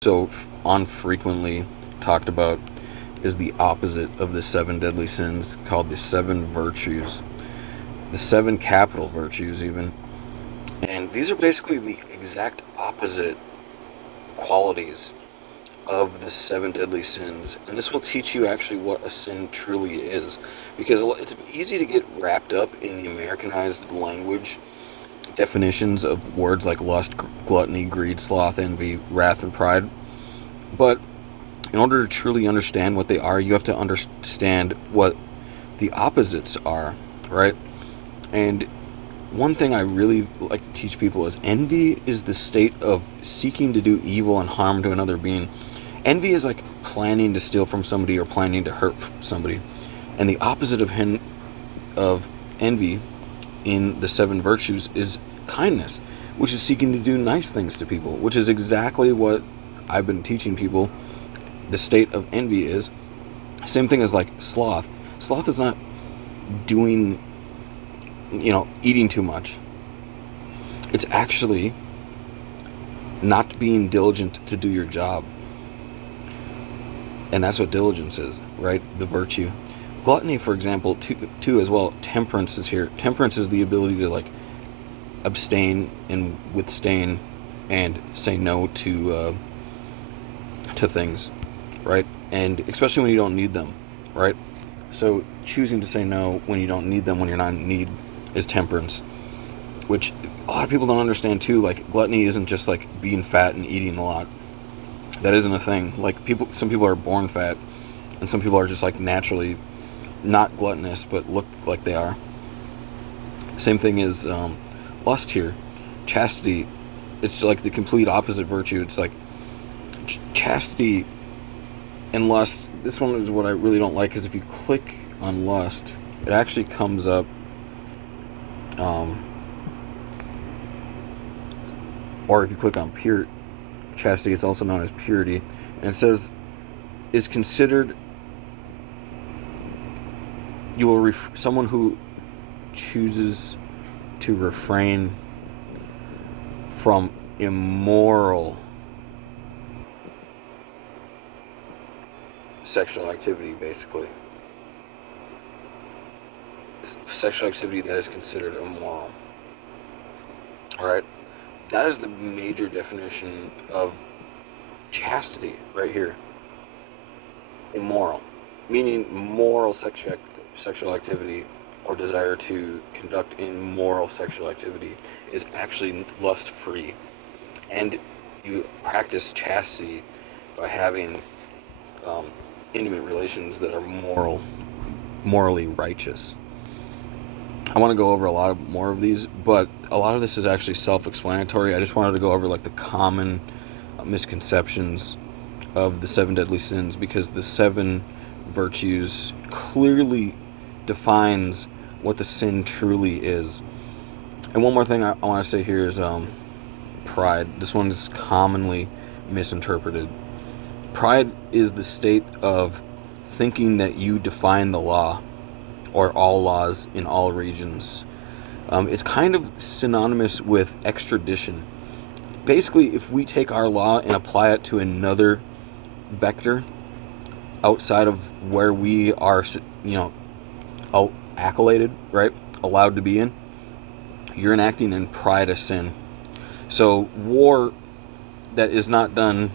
So, unfrequently talked about is the opposite of the seven deadly sins, called the seven virtues, the seven capital virtues, even. And these are basically the exact opposite qualities of the seven deadly sins. And this will teach you actually what a sin truly is. Because it's easy to get wrapped up in the Americanized language definitions of words like lust, gluttony, greed, sloth, envy, wrath, and pride. But in order to truly understand what they are, you have to understand what the opposites are, right? And one thing I really like to teach people is envy is the state of seeking to do evil and harm to another being. Envy is like planning to steal from somebody or planning to hurt somebody. And the opposite of envy in the seven virtues is kindness, which is seeking to do nice things to people, which is exactly what I've been teaching people the state of envy is. Same thing as like sloth. Sloth is not doing, eating too much. It's actually not being diligent to do your job. And that's what diligence is, right? The virtue. Gluttony, for example, too as well. Temperance is here. Temperance is the ability to like abstain and withstand and say no to things, right? And especially when you don't need them, right? So choosing to say no when you don't need them, when you're not in need, is temperance, which a lot of people don't understand too. Like gluttony isn't just like being fat and eating a lot. That isn't a thing. Like some people are born fat, and some people are just like naturally not gluttonous but look like they are. Same thing is lust here. Chastity, it's like the complete opposite virtue. It's like chastity and lust. This one is what I really don't like, is if you click on lust, it actually comes up or if you click on pure chastity, it's also known as purity, and it says is considered, someone who chooses to refrain from immoral sexual activity, basically. Sexual activity that is considered immoral. Alright? That is the major definition of chastity right here. Immoral. Meaning moral sexual activity or desire to conduct immoral sexual activity is actually lust-free. And you practice chastity by having intimate relations that are morally righteous. I want to go over a lot more of these, but a lot of this is actually self-explanatory. I just wanted to go over like the common misconceptions of the seven deadly sins, because the seven virtues clearly defines what the sin truly is. And one more thing I want to say here is pride. This one is commonly misinterpreted. Pride is the state of thinking that you define the law or all laws in all regions. It's kind of synonymous with extradition. Basically, if we take our law and apply it to another vector outside of where we are, accoladed, right? Allowed to be in, you're enacting in pride a sin. So war that is not done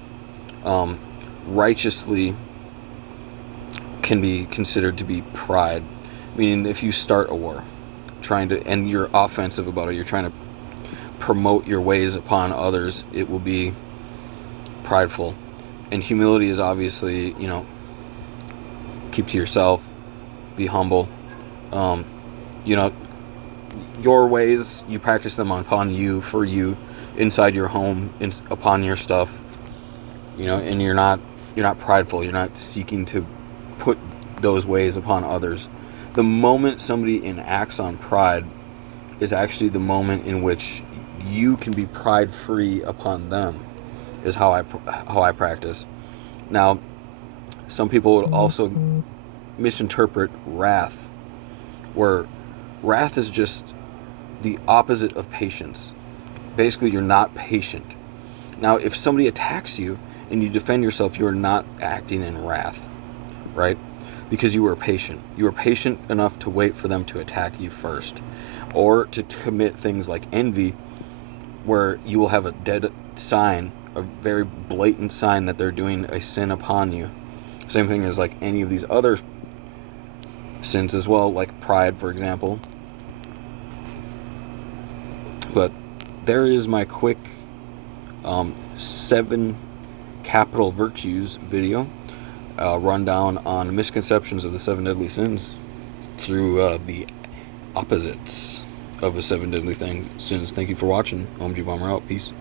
righteously can be considered to be pride. Meaning, if you start a war, and you're offensive about it, you're trying to promote your ways upon others, it will be prideful. And humility is obviously, keep to yourself, be humble. Your ways, you practice them upon you, for you, inside your home, upon your stuff. And you're not prideful. You're not seeking to put those ways upon others. The moment somebody enacts on pride is actually the moment in which you can be pride-free upon them, is how I practice. Now, some people would also misinterpret wrath, where wrath is just the opposite of patience. Basically, you're not patient. Now, if somebody attacks you and you defend yourself, you are not acting in wrath, right? Because you were patient. You were patient enough to wait for them to attack you first, or to commit things like envy, where you will have a dead sign, a very blatant sign that they're doing a sin upon you. Same thing as like any of these other sins as well, like pride, for example. But there is my quick 7 capital virtues video, rundown on misconceptions of the 7 deadly sins through the opposites of the 7 deadly sins. Thank you for watching. OMG Bomber out. Peace.